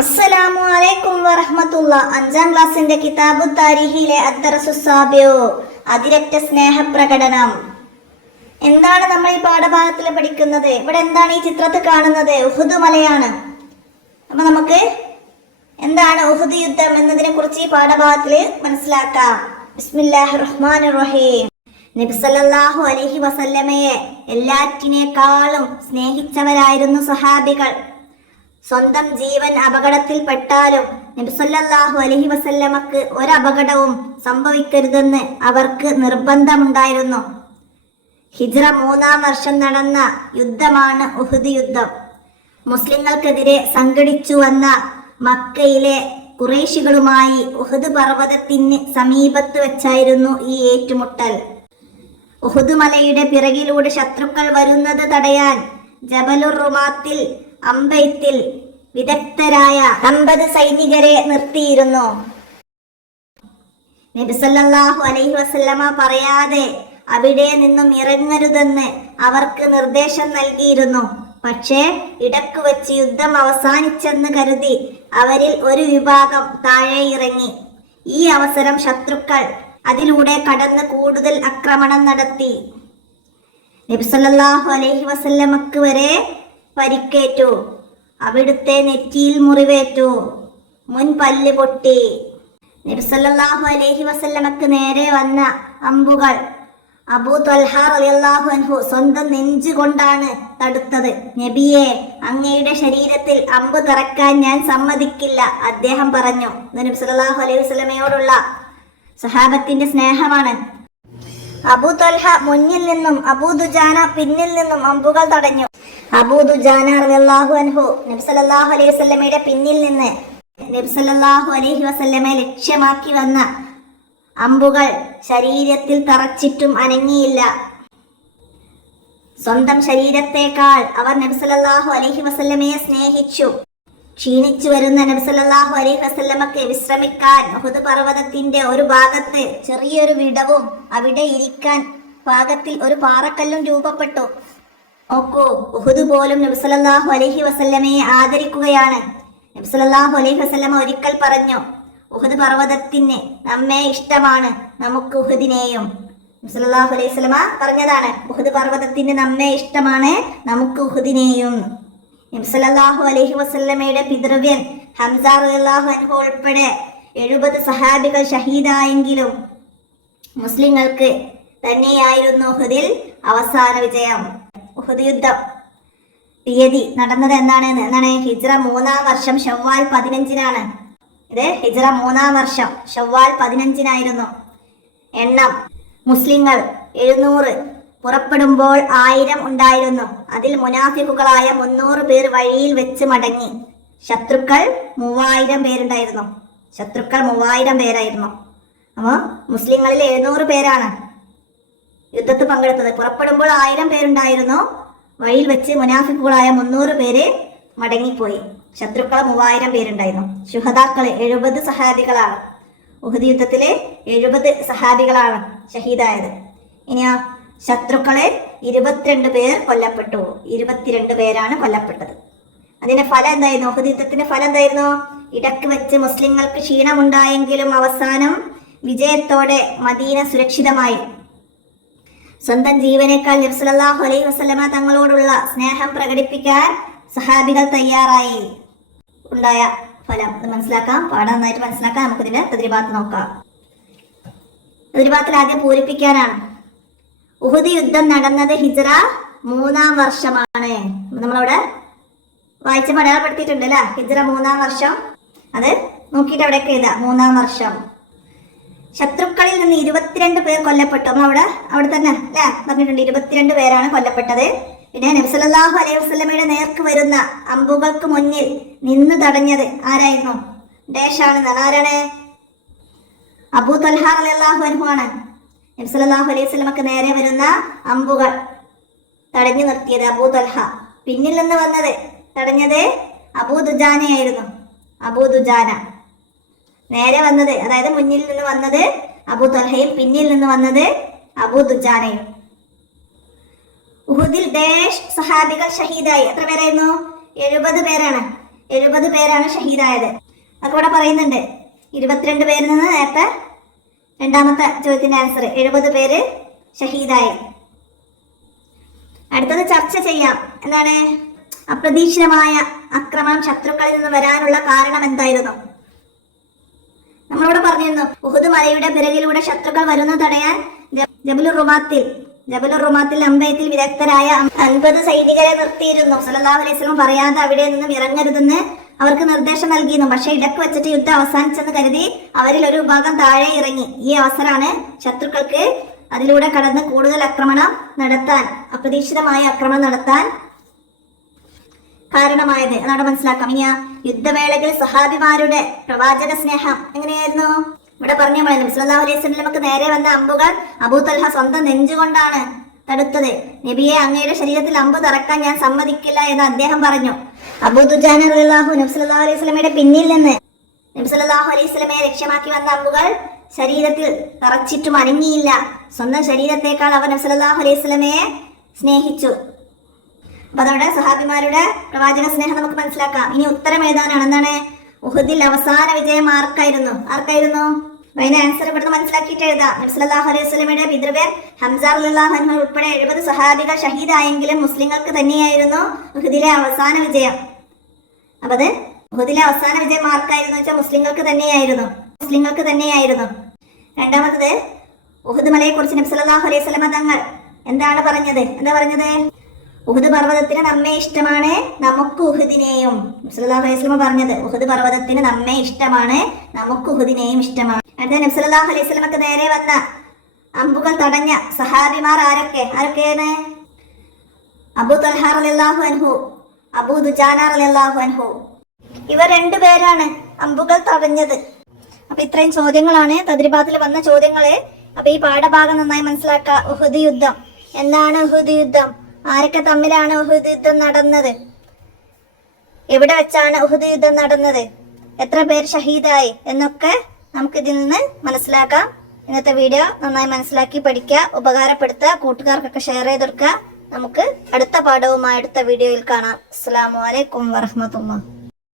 അസ്സലാമു അലൈക്കും വറഹ്മത്തുള്ള. 5ാം ക്ലാസ്സിന്റെ കിതാബു താരീഖിലെ അദ്ദറസുസ്സാബിഉ അതിരറ്റ സ്നേഹപ്രകടനം. എന്താണ് നമ്മൾ ഈ പാഠഭാഗത്തിൽ പഠിക്കുന്നത്? ഇവിടെ എന്താണ് ഈ ചിത്രത്തിൽ കാണുന്നത്? ഉഹുദ് മലയാണ്. അപ്പൊ നമുക്ക് എന്താണ് ഉഹുദ് യുദ്ധം എന്നതിനെ കുറിച്ച് ഈ പാഠഭാഗത്തിൽ മനസ്സിലാക്കാം. ബിസ്മില്ലാഹിർ റഹ്മാനിർ റഹീം. നബി സല്ലല്ലാഹു അലൈഹി വസല്ലമയെ എല്ലാറ്റിനേക്കാളും സ്നേഹിച്ചവരായിരുന്നു സഹാബികൾ. സ്വന്തം ജീവൻ അപകടത്തിൽപ്പെട്ടാലും നബി സല്ലല്ലാഹു അലൈഹി വസല്ലമക്ക് ഒരപകടവും സംഭവിക്കരുതെന്ന് അവർക്ക് നിർബന്ധമുണ്ടായിരുന്നു. ഹിജ്റ 3-ാം വർഷം നടന്ന യുദ്ധമാണ് ഉഹുദ് യുദ്ധം. മുസ്ലിങ്ങൾക്കെതിരെ സംഘടിച്ചു വന്ന മക്കയിലെ ഖുറൈശികളുമായി ഉഹുദ് പർവ്വതത്തിന് സമീപത്ത് വെച്ചായിരുന്നു ഈ ഏറ്റുമുട്ടൽ. ഉഹുദ് മലയുടെ പിറകിലൂടെ ശത്രുക്കൾ വരുന്നത് തടയാൻ ജബലുർ റുമാത്തിൽ അമ്പെയ്ത്തിൽ വിദഗ്ധരായ 50 സൈനികരെ നിർത്തിയിരുന്നു. നബി സല്ലല്ലാഹു അലൈഹി വസല്ലമ പറയാതെ അവിടെ നിന്നും ഇറങ്ങരുതെന്ന് അവർക്ക് നിർദ്ദേശം നൽകിയിരുന്നു. പക്ഷേ ഇടക്ക് വെച്ച് യുദ്ധം അവസാനിച്ചെന്ന് കരുതി അവരിൽ ഒരു വിഭാഗം താഴെ ഇറങ്ങി. ഈ അവസരം ശത്രുക്കൾ അതിലൂടെ കടന്ന് കൂടുതൽ ആക്രമണം നടത്തി. നബി സല്ലല്ലാഹു അലൈഹി വസല്ലമക്ക് വരെ പരിക്കേറ്റു. അവിടുത്തെ നെറ്റിയിൽ മുറിവേറ്റു. മുൻപല്ല് പൊട്ടി. നബി സല്ലല്ലാഹു അലൈഹി വസല്ലമക്ക് നേരെ വന്ന അമ്പുകൾ അബൂ ത്വൽഹ റളിയല്ലാഹു അൻഹു സ്വന്തം നെഞ്ച് കൊണ്ടാണ് തടുത്തത്. നബിയെ, അങ്ങയുടെ ശരീരത്തിൽ അമ്പ് തറക്കാൻ ഞാൻ സമ്മതിക്കില്ല, അദ്ദേഹം പറഞ്ഞു. നബി സല്ലല്ലാഹു അലൈഹി വസല്ലമയോടുള്ള സഹാബത്തിന്റെ സ്നേഹമാണ്. അബൂ ത്വൽഹ മുന്നിൽ നിന്നും അബൂ ദുജാന പിന്നിൽ നിന്നും അമ്പുകൾ തടഞ്ഞു. അബൂ ദുജാന റളിയല്ലാഹു അൻഹു നബി സല്ലല്ലാഹു അലൈഹി വസല്ലമയുടെ പിന്നിൽ നിന്ന് നബി സല്ലല്ലാഹു അലൈഹി വസല്ലമയെ ലക്ഷ്യമാക്കി വന്ന അമ്പുകൾ ശരീരത്തിൽ തറച്ചിട്ടും അനങ്ങിയില്ല. സ്വന്തം ശരീരത്തെക്കാൾ അവർ നബി സല്ലല്ലാഹു അലൈഹി വസല്ലമയെ സ്നേഹിച്ചു. ക്ഷീണിച്ചു വരുന്ന നബി സല്ലല്ലാഹു അലൈഹി വസല്ലമക്ക് വിശ്രമിക്കാൻ ഉഹുദ് പർവ്വതത്തിന്റെ ഒരു ഭാഗത്ത് ചെറിയൊരു വിടവും അവിടെ ഇരിക്കാൻ പാകത്തിൽ ഒരു പാറക്കല്ലും രൂപപ്പെട്ടു. നോക്കൂ, ഉഹുദ് പോലും നബി സല്ലല്ലാഹു അലൈഹി വസല്ലമയെ ആദരിക്കുകയാണ്. നബി സല്ലല്ലാഹു അലൈഹി വസല്ലമ ഒരിക്കൽ പറഞ്ഞു, ഉഹുദ് പർവ്വതത്തിന് നമ്മെ ഇഷ്ടമാണ്, നമുക്ക് ഉഹുദിനെയും. നബി സല്ലല്ലാഹു അലൈഹി വസല്ലമ പറഞ്ഞതാണ്, ഉഹുദ് പർവ്വതത്തിന് നമ്മെ ഇഷ്ടമാണ്, നമുക്ക് ഉഹുദിനെയും. നബി സല്ലല്ലാഹു അലൈഹി വസല്ലമയുടെ പിതൃവ്യൻ ഹംസ റളിയല്ലാഹു അൻഹു ഉൾപ്പെടെ 70 സഹാബികൾ ഷഹീദായെങ്കിലും മുസ്ലിങ്ങൾക്ക് തന്നെയായിരുന്നു ഉഹുദിൽ അവസാന വിജയം. ഉഹുദ് യുദ്ധം തീയതി നടന്നത് എന്താണ്? ഹിജ്റ 3-ാം വർഷം ശവ്വാൽ 15-നാണ്. ഇത് ഹിജ്റ 3-ാം വർഷം ശവ്വാൽ 15-നായിരുന്നു. എണ്ണം മുസ്ലിങ്ങൾ 700, പുറപ്പെടുമ്പോൾ 1000 ഉണ്ടായിരുന്നു. അതിൽ മുനാഫിക്കുകളായ 300 പേർ വഴിയിൽ വെച്ച് മടങ്ങി. ശത്രുക്കൾ 3000 പേരുണ്ടായിരുന്നു. ശത്രുക്കൾ 3000 പേരായിരുന്നു. അപ്പോൾ മുസ്ലിങ്ങളിൽ 700 പേരാണ് യുദ്ധത്തിൽ പങ്കെടുത്തത്. പുറപ്പെടുമ്പോൾ 1000 പേരുണ്ടായിരുന്നു. വഴിയിൽ വെച്ച് മുനാഫിക്കുകളായ 300 പേര് മടങ്ങിപ്പോയി. ശത്രുക്കൾ 3000 പേരുണ്ടായിരുന്നു. ശുഹദാക്കള് 70 സഹാബികളാണ്. ഉഹുദ് യുദ്ധത്തില് 70 സഹാബികളാണ് ഷഹീദായത്. ഇനിയോ ശത്രുക്കളെ 22 പേർ കൊല്ലപ്പെട്ടു. 22 പേരാണ് കൊല്ലപ്പെട്ടത്. അതിന്റെ ഫലം എന്തായിരുന്നു? ഉഹുദ് യുദ്ധത്തിന്റെ ഫലം എന്തായിരുന്നു? ഇടക്ക് വെച്ച് മുസ്ലിങ്ങൾക്ക് ക്ഷീണമുണ്ടായെങ്കിലും അവസാനം വിജയത്തോടെ മദീന സുരക്ഷിതമായി. സ്വന്തം ജീവനേക്കാൾ നബി സല്ലല്ലാഹു അലൈഹി വസല്ലമ തങ്ങളോടുള്ള സ്നേഹം പ്രകടിപ്പിക്കാൻ സഹാബികൾ തയ്യാറായി. ഉണ്ടായ ഫലം അത് മനസ്സിലാക്കാം. പാഠം നന്നായിട്ട് മനസ്സിലാക്കാം. നമുക്കിതിന്റെ തദ്രിബാത്ത് നോക്കാം. തദ്രിബാത്തിൽ ആദ്യം പൂരിപ്പിക്കാനാണ്. ഉഹുദ് യുദ്ധം നടന്നത് ഹിജ്റ 3-ാം വർഷമാണ്. നമ്മളവിടെ വായിച്ച അടയാളപ്പെടുത്തിയിട്ടുണ്ട് അല്ലെ? ഹിജ്റ 3-ാം വർഷം. അത് നോക്കിയിട്ട് അവിടെയൊക്കെ എഴുതാം. 3-ാം വർഷം. ശത്രുക്കളിൽ നിന്ന് 22 പേർ കൊല്ലപ്പെട്ടു. അവിടെ തന്നെ അല്ലെ പറഞ്ഞിട്ടുണ്ട്, 22 പേരാണ് കൊല്ലപ്പെട്ടത്. പിന്നെ നബി സല്ലല്ലാഹു അലൈഹി വസല്ലമയുടെ നേർക്ക് വരുന്ന അമ്പുകൾക്ക് മുന്നിൽ നിന്ന് തടഞ്ഞത് ആരായിരുന്നു? ആരാണ്? അബൂ ത്വൽഹ റളിയല്ലാഹു അൻഹു ആണ്. നബി സല്ലല്ലാഹു അലൈഹി വസല്ലമക്ക് നേരെ വരുന്ന അമ്പുകൾ തടഞ്ഞു നിർത്തിയത് അബൂ ത്വൽഹ. പിന്നിൽ നിന്ന് വന്നത് തടഞ്ഞത് അബൂ ദുജാനയായിരുന്നു. അബൂ ദുജാന നേരെ വന്നത്, അതായത് മുന്നിൽ നിന്ന് വന്നത് അബൂ ത്വൽഹയും പിന്നിൽ നിന്ന് വന്നത് അബൂ ദുജാനയും. ഉഹുദിൽ സഹാബികൾ ഷഹീദായി. എത്ര പേരായിരുന്നു? 70 പേരാണ്. 70 പേരാണ് ഷഹീദായത്. അതൊക്കെ ഇവിടെ പറയുന്നുണ്ട്. 22 പേരിൽ നിന്ന് നേരത്തെ രണ്ടാമത്തെ ചോദ്യത്തിന്റെ ആൻസർ 70 പേര് ഷഹീദായി. അടുത്തത് ചർച്ച ചെയ്യാം. എന്താണ് അപ്രതീക്ഷിതമായ ആക്രമണം ശത്രുക്കളിൽ നിന്ന് വരാനുള്ള കാരണം എന്തായിരുന്നു? നമ്മളോട് പറഞ്ഞിരുന്നു ഉഹുദ് മലയുടെ പിറകിലൂടെ ശത്രുക്കൾ വരുന്നത് തടയാൻ ജബലുർ റുമാത്തിൽ അമ്പയത്തിൽ വിദഗ്ധരായ 50 സൈനികരെ നിർത്തിയിരുന്നു. സല്ലല്ലാഹു അലൈഹി വസല്ലം പറയാതെ അവിടെ നിന്നും ഇറങ്ങരുതെന്ന് അവർക്ക് നിർദ്ദേശം നൽകിയിരുന്നു. പക്ഷെ ഇടക്ക് വെച്ചിട്ട് യുദ്ധം അവസാനിച്ചെന്ന് കരുതി അവരിൽ ഒരു വിഭാഗം താഴെ ഇറങ്ങി. ഈ അവസരമാണ് ശത്രുക്കൾക്ക് അതിലൂടെ കടന്ന് കൂടുതൽ അപ്രതീക്ഷിതമായ ആക്രമണം നടത്താൻ കാരണമായത്. അതാണ് മനസ്സിലാക്കാം. ഇനി യുദ്ധവേളയിൽ സഹാബിമാരുടെ പ്രവാചക സ്നേഹം എങ്ങനെയായിരുന്നു? ഇവിടെ പറഞ്ഞ നബി സല്ലല്ലാഹു അലൈഹി വസല്ലമക്ക് നേരെ വന്ന അമ്പുകൾ അബൂ തൽഹ സ്വന്തം നെഞ്ചുകൊണ്ടാണ് തടുത്തത്. നബിയെ, അങ്ങയുടെ ശരീരത്തിൽ അമ്പ് തറക്കാൻ ഞാൻ സമ്മതിക്കില്ല എന്ന് അദ്ദേഹം പറഞ്ഞു. അബൂ ദുജാന റളിയല്ലാഹു നബി സല്ലല്ലാഹു അലൈഹി വസല്ലമയുടെ പിന്നിൽ നിന്ന് നബി സല്ലല്ലാഹു അലൈഹി വസല്ലമയെ ലക്ഷ്യമാക്കി വന്ന അമ്പുകൾ ശരീരത്തിൽ തറച്ചിട്ടും അനങ്ങിയില്ല. സ്വന്തം ശരീരത്തെക്കാൾ അവർ നബി സല്ലല്ലാഹു അലൈഹി വസല്ലമയെ സ്നേഹിച്ചു. അപ്പൊ അതോടെ സഹാബിമാരുടെ പ്രവാചക സ്നേഹം നമുക്ക് മനസ്സിലാക്കാം. ഇനി ഉത്തരം എഴുതാനാണ്. എന്താണ് ഉഹുദിൽ അവസാന വിജയം ആർക്കായിരുന്നു? അതിന് ആൻസർ ഇവിടുന്ന് മനസ്സിലാക്കിയിട്ട് എഴുതാം. നബി സല്ലല്ലാഹു അലൈഹി വസല്ലമയുടെ പിതൃപേർ ഹംസ റളിയല്ലാഹു അൻഹു ഉൾപ്പെടെ 70 സഹാബികൾ ഷഹീദായെങ്കിലും മുസ്ലിങ്ങൾക്ക് തന്നെയായിരുന്നു ഉഹുദിലെ അവസാന വിജയം. അപ്പൊ അത് ഉഹുദിലെ അവസാന വിജയം ആർക്കായിരുന്നു വെച്ചാൽ മുസ്ലിങ്ങൾക്ക് തന്നെയായിരുന്നു. രണ്ടാമത്തത് ഉഹുദ് മലയെ കുറിച്ച് നബി സല്ലല്ലാഹു അലൈഹി വസല്ലമ തങ്ങൾ എന്താ പറഞ്ഞത്? ഉഹുദ് പർവ്വതത്തിന് നമ്മെ ഇഷ്ടമാണ്, നമുക്ക് ഉഹുദിനെയും. നബി സല്ലല്ലാഹു അലൈഹി വസല്ലമ പറഞ്ഞത് ഉഹുദ് പർവ്വതത്തിന് നമ്മെ ഇഷ്ടമാണ്, നമുക്ക് ഉഹുദിനെയും ഇഷ്ടമാണ്. അടുത്ത നബി സല്ലല്ലാഹു അലൈഹി വസല്ലമക്ക് നേരെ വന്ന അമ്പുകൾ തടഞ്ഞ സഹാബിമാർ ആരൊക്കെയാണ്? അബൂ തൽഹ റളിയല്ലാഹു അൻഹു, അബൂ ദുജാന റളിയല്ലാഹു അൻഹു. ഇവർ 2 പേരാണ് അമ്പുകൾ തടഞ്ഞത്. അപ്പൊ ഇത്രയും ചോദ്യങ്ങളാണ് തദ്രിബാത്തിൽ വന്ന ചോദ്യങ്ങള്. അപ്പൊ ഈ പാഠഭാഗം നന്നായി മനസ്സിലാക്കുക. ഉഹുദ് യുദ്ധം എന്താണ്? ഉഹുദ് യുദ്ധം ആരൊക്കെ തമ്മിലാണ് ഉഹുദ് യുദ്ധം നടന്നത്? എവിടെ വെച്ചാണ് ഉഹുദ് യുദ്ധം നടന്നത്? എത്ര പേർ ഷഹീദായി എന്നൊക്കെ നമുക്ക് ഇതിൽ നിന്ന് മനസ്സിലാക്കാം. ഇന്നത്തെ വീഡിയോ നന്നായി മനസ്സിലാക്കി പഠിക്കുക, ഉപകാരപ്പെടുത്തുക, കൂട്ടുകാർക്കൊക്കെ ഷെയർ ചെയ്ത് കൊടുക്കുക. നമുക്ക് അടുത്ത പാഠവുമായി അടുത്ത വീഡിയോയിൽ കാണാം. അസ്സലാമു അലൈക്കും വറഹ്മത്തുള്ളാഹി.